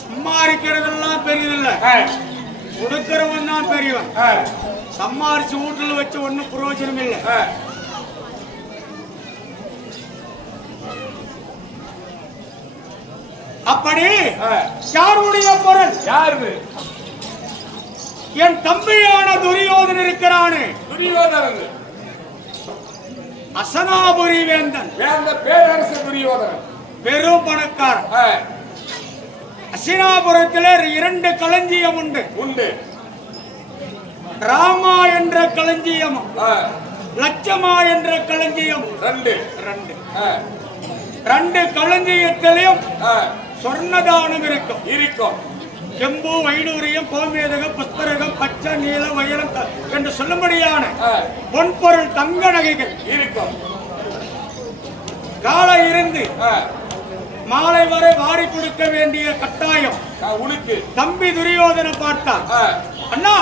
சம்பாதிக்கிறதெல்லாம் பெரியதில்ல. கொடுக்கிறவன் தான் பெரியவன். சம்பாரிச்சு வீட்டுல வச்சு ஒண்ணும் பிரயோஜனம் இல்லை. அப்படி. யாருடைய பொருள் யாருது? என் தம்பியான துரியோதன் இருக்கிறானே. துரியோதனன். அசனாபுரி வேந்தன். வேந்த பேரரசு துரியோதனன். பெரும் பணக்காரன் ஆ, அசினாபுரத்திலே இரண்டு களஞ்சியம் உண்டு. உண்டு. ராமா என்ற களஞ்சியமும் ஆ, லட்சமா என்ற களஞ்சியமும். ரெண்டு. ரெண்டு. ரெண்டு களஞ்சியத்திலையும் சொர்ணதானம் இருக்கும். இருக்கும். செம்பு வைடூரியம் கோமேதகம் புஸ்தரகம் பச்சை நீல வயலம் என்று சொல்லும்படியான பொன்பொருள் தங்க நகைகள். இருக்கும். காலை இருந்து மாலை வரை வாரி கொடுக்க வேண்டிய கட்டாயம். உனக்கு. தம்பி துரியோதனை பார்த்தார். அண்ணா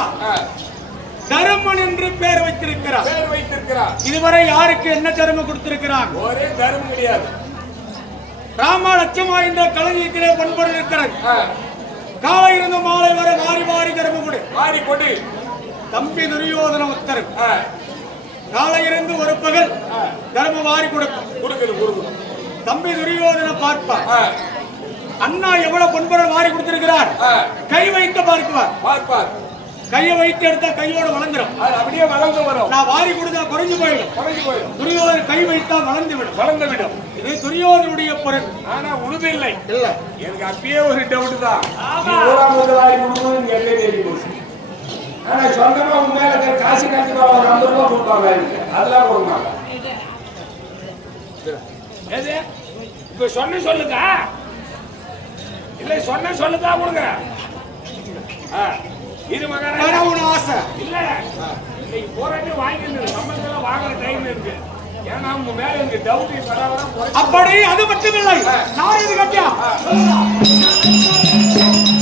தருமன் என்று பேர் வைத்திருக்கிறார். பேர் வைத்திருக்கிறார். இதுவரை யாருக்கு என்ன தருமம் கொடுத்திருக்கிறான்? ஒரே தர்மம் கிடையாது. ராமா லட்சமா என்ற களஞ்சியத்திலே பொன்பொருள் இருக்கிறது. காலை இருந்து மாலை வரை வாரி வாரி தருமம் கொடு. மாறி கொடு. தம்பி துரியோதன உத்தரவு. காலை இருந்து ஒரு பகல் தர்மம் வாரி கொடுக்கும். கொடுக்குது கொடுக்குது தம்பி துரியோதன பார்ப்பார் அண்ணா எவ்வளவு பொன்பொருள் வாரி கொடுத்திருக்கிறார்? கை வைத்து பார்க்குவார். பார்ப்பார். கையை வைத்து எடுத்தா கையோட வளர்ந்துரும். அது அப்படியே வளர்ந்து வரும். நான் வாரி கொடுத்தா குறைஞ்சு போயிடும். குறைஞ்சு போயிடும். துரியோதன கை வைத்தா வளர்ந்து விடும். வளர்ந்து விடும் இது துரியோதனுடைய பொருள். ஆனா உழுது இல்லை. இல்ல எனக்கு அப்பயே ஒரு டவுட் தான். ஊராம் முதலாளி கொடுக்கணும்னு எல்லை தேடி போச்சு ஆனா சொந்தமா இருக்கிற காசு ஒரு ஐம்பது ரூபாய் கொடுப்பாங்க. அதெல்லாம் மாட்டேன் எது? இப்ப சொன்ன சொல்லுங்க இல்ல சொன்ன சொல்லுதா கொடுங்க. இது மகாராஜா ஆசை. இல்ல. இன்னைக்கு போராட்டி வாங்கிட்டு சம்பளத்துல வாங்குற டைம் இருக்கு. ஏன்னா உங்க மேல எனக்கு டவுட் அப்படி அது மட்டுமில்லை. நான் இது கட்டியா?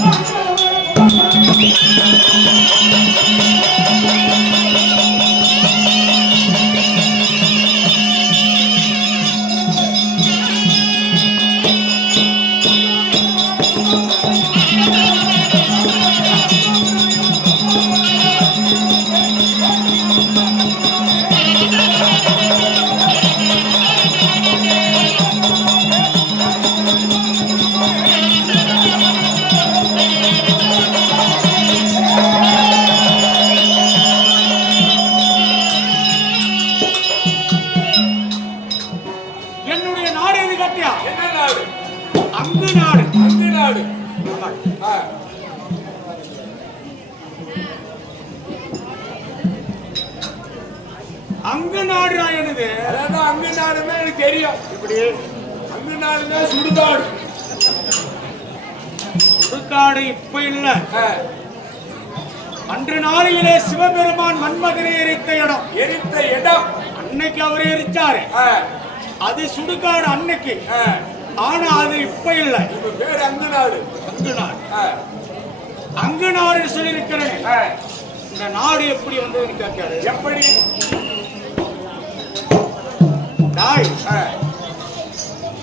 நாடு நாடு எனது. அதான் அங்க நாடுமே எனக்கு தெரியும். இப்படி அங்க நாடுமே சுடுகாடு. சுடுகாடு இப்ப இல்ல. அன்று நாளையிலே சிவபெருமான் மன்மகனை எரித்த இடம். எரித்த இடம். அன்னைக்கு அவர் எரிச்சாரு. அது சுடுகாடு அன்னைக்கு. ஆனா அது இப்ப இல்ல. பேர் அங்க நாடு அங்கு நாடு ஆ, அங்கு நாடு சொல்லியிருக்கிறேன். இந்த நாடு எப்படி வந்ததுன்னு கேட்காரு எப்படி? தாய்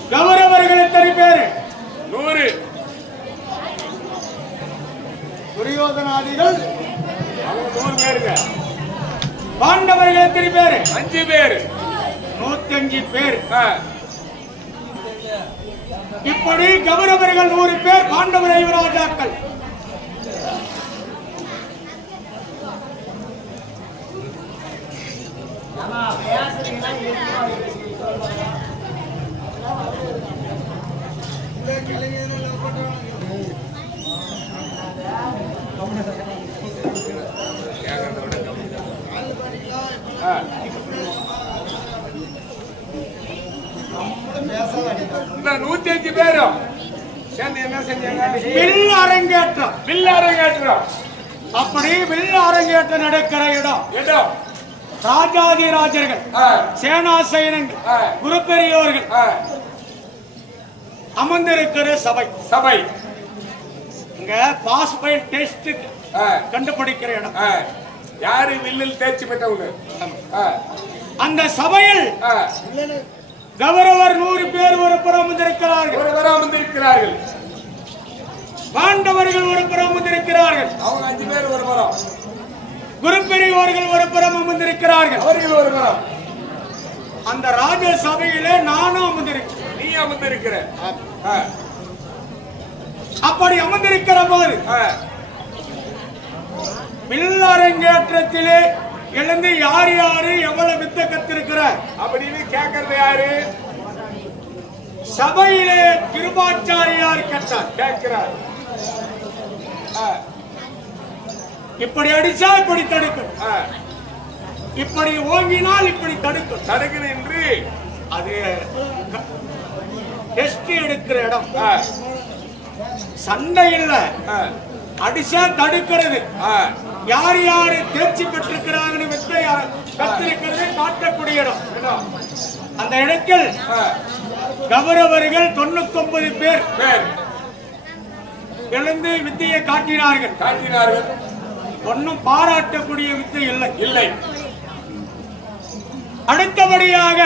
கௌரவர்கள் எத்தனை பேரு நூறு துரியோதனாதிகள். அவங்க பேருங்க பாண்டவர்கள் எத்தனை பேரு? அஞ்சு பேரு. நூத்தி அஞ்சு பேர் இப்படி கௌரவர்கள் நூறு பேர் பாண்டவர் யுவராஜாக்கள் ஆ. இந்த நூத்தி அஞ்சு பேரும். சேர்ந்து என்ன செஞ்சாங்க? வில் அரங்கேற்றம். வில்லாரம் கேட்டுறோம் அப்படி வில் அரங்கேற்றம் நடக்கிற இடம். இடம். ராஜாதி ராஜர்கள் சேனா சைனங்கள். குரு பெரியோர்கள் அமர்ந்திருக்கிற சபை. சபை. இங்க பாஸ் பை டெஸ்ட் கண்டுபிடிக்கிற இடம். ஆ. யாரு வில்லில் தேர்ச்சி பெற்றவங்க? அந்த சபையில். கௌரவர் நூறு பேர் ஒரு புறம் வந்திருக்கிறார்கள். ஒரு வர வந்திருக்கிறார் இருக்கிறார்கள் பாண்டவர்கள் ஒரு புறம் அமர்ந்திருக்கிறார்கள் அவங்க அஞ்சு பேர் ஒரு மரம் குரு பெரியவர்கள் ஒரு புறம் அமர்ந்திருக்கிறார்கள் அவர்கள் ஒரு மரம் அந்த ராஜ சபையிலே நானும் அமர்ந்திருக்கிறேன். நீ அமர்ந்து இருக்கிற ஆ, அப்படி அமர்ந்திருக்கிற போது ஆ, வில்லரங்கேற்றத்திலே எழுந்து யார் யாரு எவ்வளவு வித்த கத்திருக்கிறார் அப்படின்னு கேட்கறது யாரு? சபையிலே கிருபாச்சாரியார் கேட்டார். கேட்கிறார். இப்படி அடிச்சா இப்படி தடுக்கும். இப்படி ஓங்கினால் இப்படி தடுக்கும். தடுக்குது என்று அது டெஸ்ட் எடுக்கிற இடம். சண்டை இல்ல. அடிச்சா தடுக்கிறது. யார் யாரு தேர்ச்சி பெற்றிருக்கிறாங்கன்னு வித்தை கத்திருக்கிறது காட்டக்கூடிய இடம். அந்த இடத்தில் கௌரவர்கள் தொண்ணூத்தி பேர் பேர். எழுந்து வித்தையை காட்டினார்கள். காட்டினார்கள். ஒன்னும் பாராட்டக்கூடிய வித்தை இல்லை. இல்லை. அடுத்தபடியாக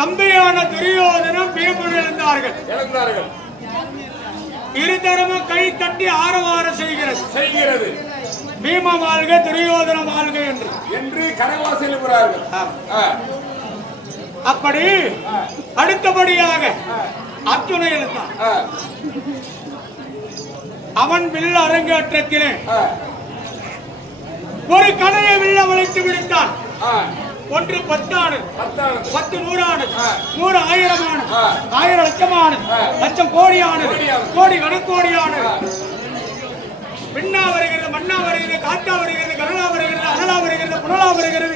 தம்பியான துரியோதனம் பீமன் எழுந்தார்கள். இழந்தார்கள் இருதரமும் கை தட்டி ஆரவாரம் செய்கிறது. செய்கிறது. பீம வாழ்க துரியோதன வாழ்க என்று. என்று கரகோசை எழுப்புகிறார்கள். அப்படி அடுத்தபடியாக அர்ஜுன எழுந்தான். ஆ, அவன் வில் அரங்கேற்றத்திலே ஒரு கடையை வில்ல வளைத்து விடுத்தான் ஒன்று பத்தாவது பத்து ஆ. நூறு ஆயிரமானது ஆ. ஆயிரம் லட்சமானது. லட்சம் கோடியானது கோடியானது. கோடி கணக்கோடியானது விண்ணா வருகிறது மண்ணா வருகிறது காத்தா வருகிறது கனலா வருகிறது அனலா வருகிறது புனலா வருகிறது.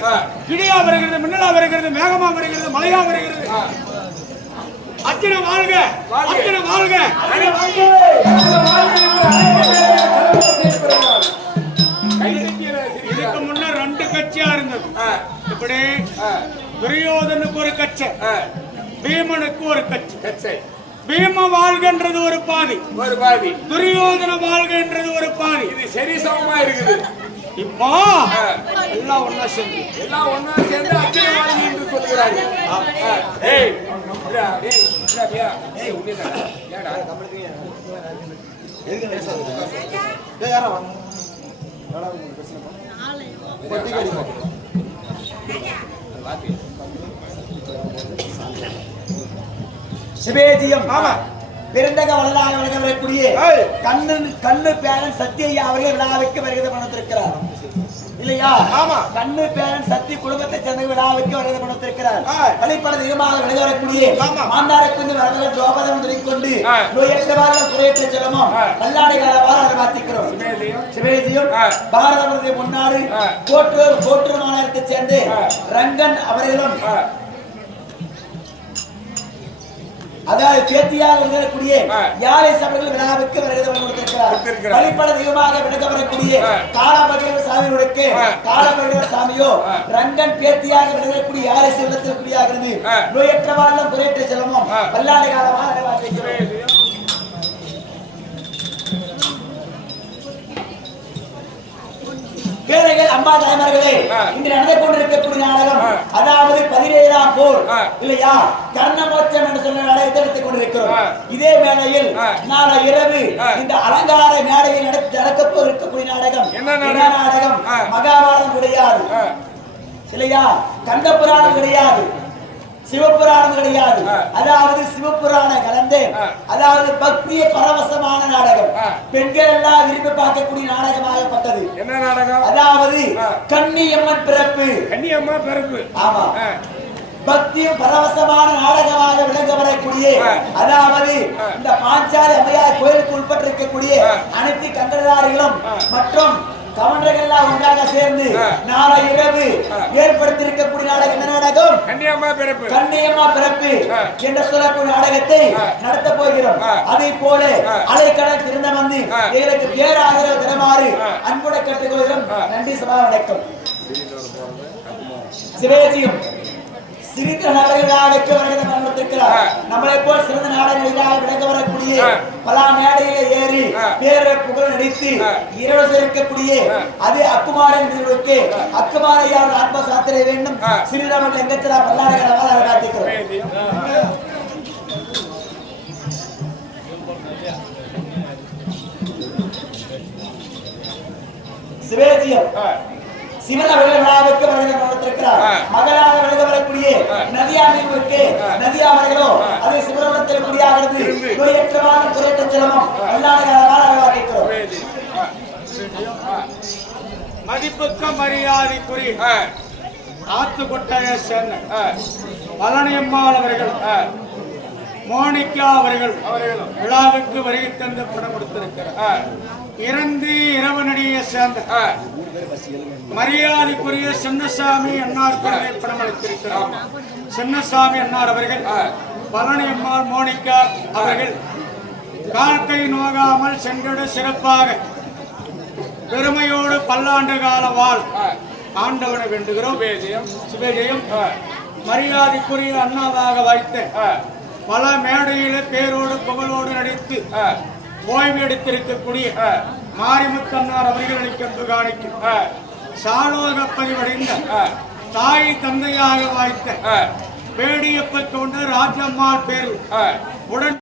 இடியா வருகிறது மின்னலா வருகிறது மேகமா வருகிறது மலையா வருகிறது. அத்தனை வாழ்க. அத்தனை வாழ்க இதுக்கு. முன்ன ரெண்டு கட்சியா இருந்தது இப்படி துரியோதனுக்கு ஒரு கட்சி பீமனுக்கு ஒரு கட்சி கச்சை. பீம வாழ்கன்றது ஒரு பாதி ஒரு பாதி துரியோதன வாழ்கன்றது ஒரு பாதி இது சரி சமமா இருக்குது. இப்போ எல்லாம் ஒண்ணா சேர்ந்து. எல்லாம் ஒண்ணா சேர்ந்து அச்சனை வாழ்க்கை என்று சொல்கிறார்கள். ஆ, ஏய், இந்தா, சிவேஜியம் ஆமா. பிறந்தக வளராக வழங்க வரக்கூடிய ஏய். கண்ணு கண்ணு பேரன் சத்தியா அவர்கள் விழாவுக்கு வருகை பண்ணத்திருக்கிறார் இல்லையா ஆமா. கண்ணு பேரன் சத்தி குடும்பத்தை சேர்ந்த விழாவுக்கு வருகை பண்ணத்திருக்கிறார் ஏய். வழிபட தெய்வமாக விலக வரக்கூடிய ஆமா. மாந்தாரக்குந்து வரவர்கள் துணிக்கொண்டு ஏய். நோயற்றவார்கள் குறையற்ற செல்லமும் ஏய். நல்லாடை காலவாறு அதை சிவேதியம். சிவேஜியும். பாரத முன்னாடி. கோட்டூர் கோட்டூர் மாநகரத்தை சேர்ந்து. ரங்கன் அவர்களும் அதாவது பேத்தியாக விளங்கக்கூடிய. யாரை சபைகள் விழாவுக்கு வருகை கொடுத்திருக்கிறார். வழிபட தெய்வமாக விளங்க வரக்கூடிய. காலபைரவ சாமிகளுக்கு ஆ. காலபைரவ சாமியோ. ரங்கன் பேத்தியாக விளங்கக்கூடிய யாரை ஆ. நோயற்ற வாழ்லம் குறையற்ற செலமும் ஆ. பல்லாண்டு காலமாக நிறைவேற்றிக்கிறோம். பேரைகள் அம்மா தாய்மார்களே. இன்று நடந்து கொண்டிருக்கக்கூடிய நாடகம். அதாவது பதினேழாம் போர். இல்லையா கர்ணமோச்சம் என்று சொன்ன நாடகத்தை எடுத்துக் கொண்டிருக்கிறோம். இதே மேடையில். நாளை இரவு. இந்த அலங்கார மேடையில் நடக்க போயிருக்கக்கூடிய நாடகம் என்ன நாடகம்? மகாபாரதம் கிடையாது இல்லையா கந்த புராணம் கிடையாது சிவபுராணம் கிடையாது. அதாவது சிவபுராணம் கலந்து. அதாவது பக்திய பரவசமான நாடகம். பெண்கள் எல்லாம் விரும்பி பார்க்கக்கூடிய நாடகமாகப்பட்டது என்ன நாடகம் அதாவது. கன்னியம்மன் பிறப்பு கன்னியம்மா பிறப்பு ஆமா பக்தியும் பரவசமான நாடகமாக விளங்க வரக்கூடிய. அதாவது. இந்த பாஞ்சாலி அம்மையார் கோயிலுக்கு உட்பட்டிருக்கக்கூடிய. அனைத்து கண்டதாரிகளும் ஆ. மற்றும் கவர்னர்கள் எல்லாம் ஒன்றாக சேர்ந்து. நாளை இரவு. ஏற்படுத்தி இருக்கக்கூடிய நாடகம் பிறப்பு கண்ணியம்மா பிறப்பு ஆ. என்று சொல்லக்கூடிய நாடகத்தை. நடத்த போகிறோம். அதே போல. அலைக்கடல் திருந்த வந்து. எங்களுக்கு பேராதரவு தருமாறு கேட்டுக்கொள்கிறோம். நன்றி சபா வணக்கம் சிவேஜியும் சிரித்த நகர்களாக வைக்க வருகிற மரணத்திற்கிறார் நம்மளை போல் சிறந்த நாடகங்களிலாக விளக்க வரக்கூடிய பல மேடையில ஏறி பேர புகழ் நடித்து இரவு சேர்க்கக்கூடிய அதே அக்குமாரன் திருவிழுக்கு ஆத்ம சாத்திரை வேண்டும். ஸ்ரீராமன் எங்கத்திரா பல்லாடகர் அவராக காத்திருக்கிறோம். சிவேஜியம் சிவன் அவர்கள் விழாவுக்கு வருகை கொடுத்திருக்கிறார். மகளாக விலக வரக்கூடிய ஆ. நதியாமிற்கு ஆ. நதியாமர்களோ ஆ. அது சிவனத்தில் குடியாகிறது. இருந்து. நோயற்றமான குறையற்ற செலவம் அல்லாத ஆ, மதிப்புக்க மரியாதைக்குரிய ஆ, ஆத்து கொட்டாய சேர்ந்த ஆ, பழனியம்மாள் அவர்கள். மோனிகா அவர்கள் விழாவுக்கு வருகை தந்து பணம் கொடுத்திருக்கிறார். இறந்து இரவனடியை சேர்ந்த மரியாதைக்குரிய சின்னசாமி அன்னார் பணம் அளித்திருக்கிறார். சின்னசாமி அன்னார் அவர்கள். பழனியம்மாள் மோனிகா அவர்கள் கால் கை நோகாமல் சென்றட சிறப்பாக பெருமையோடு பல்லாண்டு கால வாழ் ஆண்டவனை வேண்டுகிறோம். ஆ, மரியாதைக்குரிய அண்ணாவாக வைத்த பல மேடையில பேரோடு புகழோடு நடித்து ஓய்வு எடுத்திருக்கக்கூடிய மாரிமுத்தன்னார் அவர்களுக்கு அன்பு காணிக்கும் ஆ, சாலோக பதிவடைந்த தாய் தந்தையாக வாய்த்த பேடியப்ப கொண்ட ராஜம்மாள் பேரு. உடன்